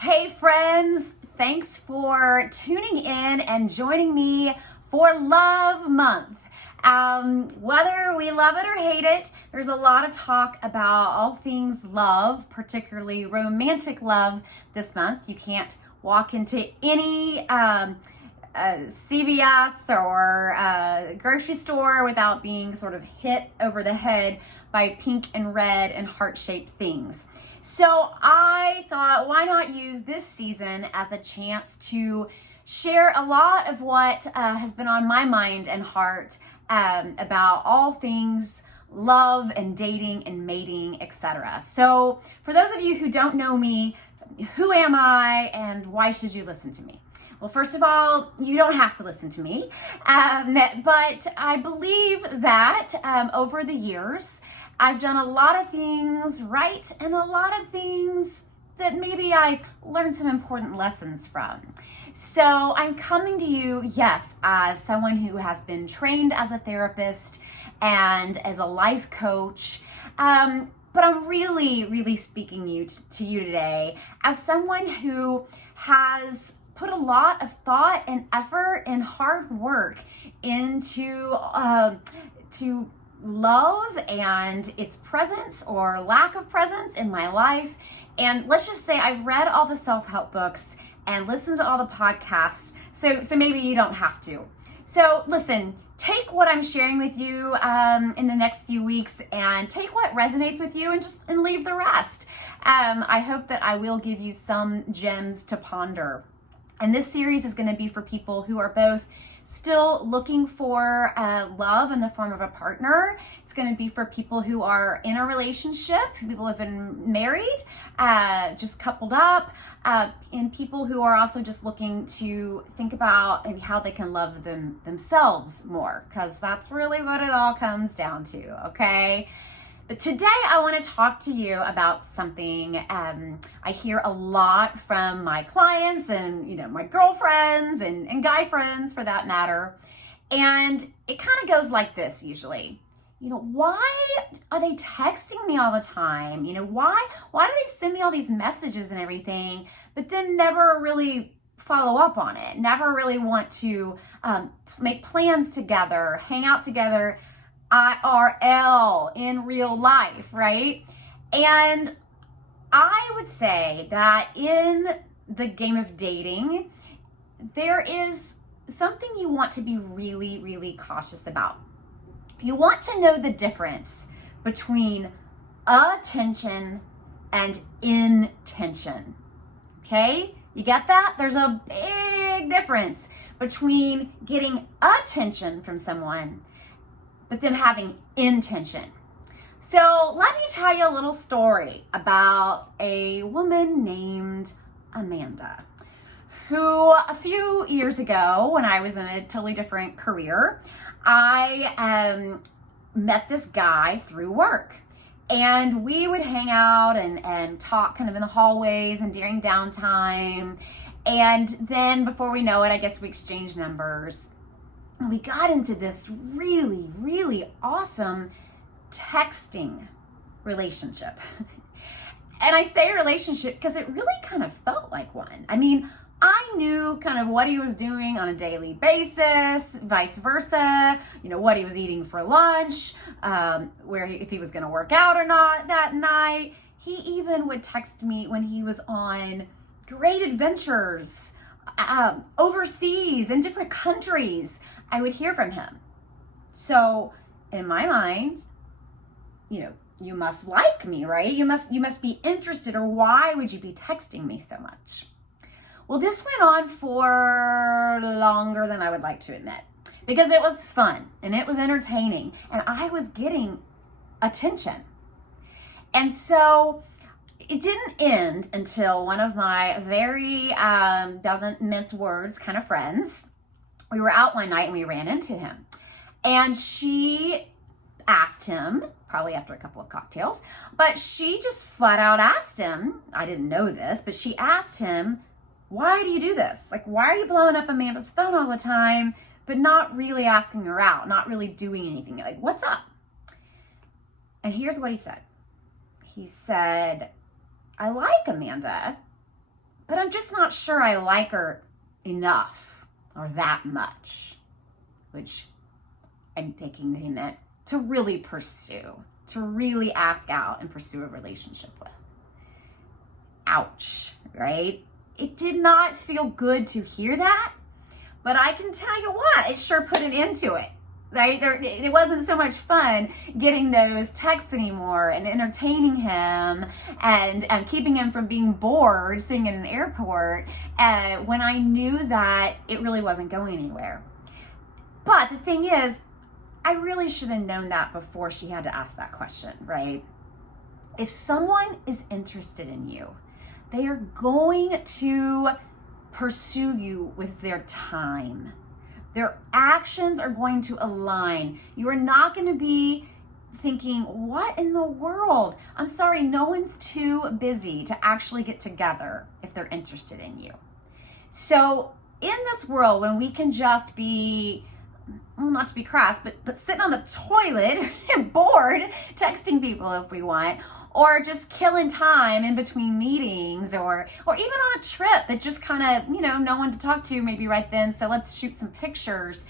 Hey friends, thanks for tuning in and joining me for Love Month. Whether we love it or hate it, there's a lot of talk about all things love, particularly romantic love this month. You can't walk into any CVS or grocery store without being sort of hit over the head by pink and red and heart-shaped things. So I thought, why not use this season as a chance to share a lot of what has been on my mind and heart about all things love and dating and mating, etc. So for those of you who don't know me, who am I and why should you listen to me? Well, first of all, you don't have to listen to me, but I believe that over the years, I've done a lot of things right and a lot of things that maybe I learned some important lessons from. So I'm coming to you, yes, as someone who has been trained as a therapist and as a life coach, but I'm really speaking to you today as someone who has put a lot of thought and effort and hard work into to love and its presence or lack of presence in my life. And let's just say I've read all the self-help books and listened to all the podcasts, so maybe you don't have to. So listen, take what I'm sharing with you in the next few weeks and take what resonates with you and leave the rest. I hope that I will give you some gems to ponder. And this series is going to be for people who are both still looking for love in the form of a partner. It's going to be for people who are in a relationship, people who have been married, just coupled up, and people who are also just looking to think about maybe how they can love themselves more, because that's really what it all comes down to, okay? But today I want to talk to you about something I hear a lot from my clients and my girlfriends and guy friends for that matter. And it kind of goes like this usually. Why are they texting me all the time? Why do they send me all these messages and everything, but then never really follow up on it, never really want to make plans together, hang out together, IRL, in real life, right? And I would say that in the game of dating, there is something you want to be really cautious about. You want to know the difference between attention and intention, okay? You get that? There's a big difference between getting attention from someone but them having intention. So let me tell you a little story about a woman named Amanda, who a few years ago, when I was in a totally different career, I met this guy through work. And we would hang out and talk kind of in the hallways and during downtime. And then before we know it, I guess we exchanged numbers. And we got into this really awesome texting relationship. And I say relationship because it really kind of felt like one. I mean, I knew kind of what he was doing on a daily basis, vice versa, what he was eating for lunch, if he was going to work out or not that night. He even would text me when he was on great adventures overseas in different countries. I would hear from him. So in my mind, you must like me, right? You must be interested, or why would you be texting me so much? Well, this went on for longer than I would like to admit, because it was fun and it was entertaining and I was getting attention. And so it didn't end until one of my very doesn't mince words kind of friends, we were out one night and we ran into him. And she asked him, probably after a couple of cocktails, but she just flat out asked him, I didn't know this, but she asked him, why do you do this? Like, why are you blowing up Amanda's phone all the time, but not really asking her out, not really doing anything? Like, what's up? And here's what he said. He said, I like Amanda, but I'm just not sure I like her enough or that much, which I'm taking the hint to really pursue, to really ask out and pursue a relationship with. Ouch, right? It did not feel good to hear that, but I can tell you what, it sure put an end to it. Right? It wasn't so much fun getting those texts anymore and entertaining him and keeping him from being bored sitting in an airport when I knew that it really wasn't going anywhere. But the thing is, I really should have known that before she had to ask that question, right? If someone is interested in you, they are going to pursue you with their time. Their actions are going to align. You are not going to be thinking, what in the world? I'm sorry, no one's too busy to actually get together if they're interested in you. So in this world, when we can just be, well, not to be crass, but sitting on the toilet and bored, texting people if we want, or just killing time in between meetings, or even on a trip that just kind of, no one to talk to maybe right then, so let's shoot some pictures.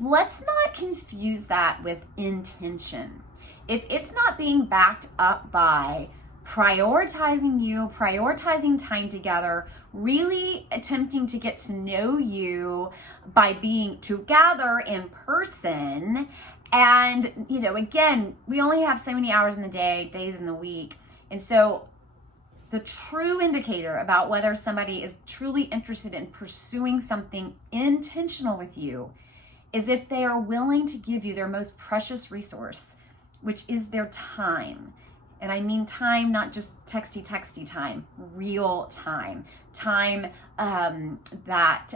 Let's not confuse that with intention. If it's not being backed up by prioritizing you, prioritizing time together, really attempting to get to know you by being together in person. And, again, we only have so many hours in the day, days in the week. And so the true indicator about whether somebody is truly interested in pursuing something intentional with you is if they are willing to give you their most precious resource, which is their time. And I mean time, not just texty time, real time that,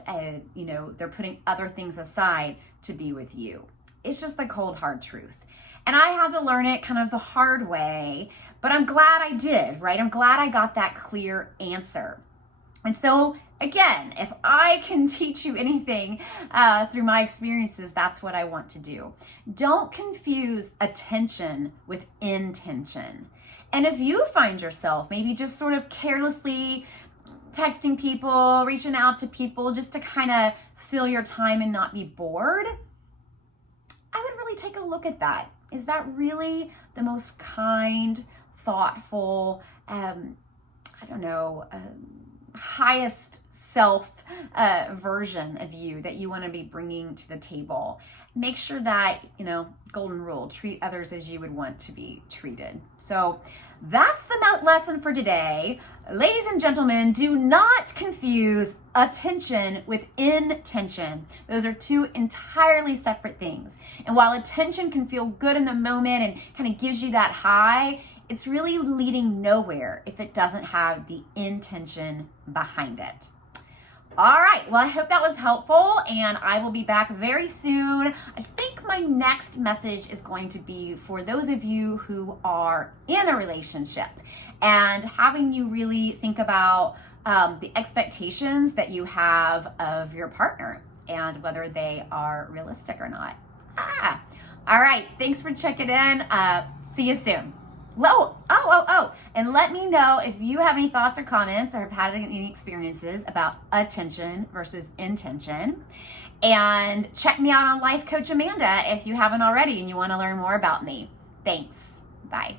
they're putting other things aside to be with you. It's just the cold, hard truth. And I had to learn it kind of the hard way, but I'm glad I did, right? I'm glad I got that clear answer. And so again, if I can teach you anything through my experiences, that's what I want to do. Don't confuse attention with intention. And if you find yourself maybe just sort of carelessly texting people, reaching out to people just to kind of fill your time and not be bored, I would really take a look at that. Is that really the most kind, thoughtful, highest self version of you that you want to be bringing to the table? Make sure that, golden rule, treat others as you would want to be treated. So that's the lesson for today. Ladies and gentlemen, do not confuse attention with intention. Those are two entirely separate things. And while attention can feel good in the moment and kind of gives you that high, it's really leading nowhere if it doesn't have the intention behind it. All right, well, I hope that was helpful, and I will be back very soon. I think my next message is going to be for those of you who are in a relationship and having you really think about the expectations that you have of your partner and whether they are realistic or not. All right, thanks for checking in. See you soon. And let me know if you have any thoughts or comments or have had any experiences about attention versus intention. And check me out on Life Coach Amanda if you haven't already and you want to learn more about me. Thanks. Bye.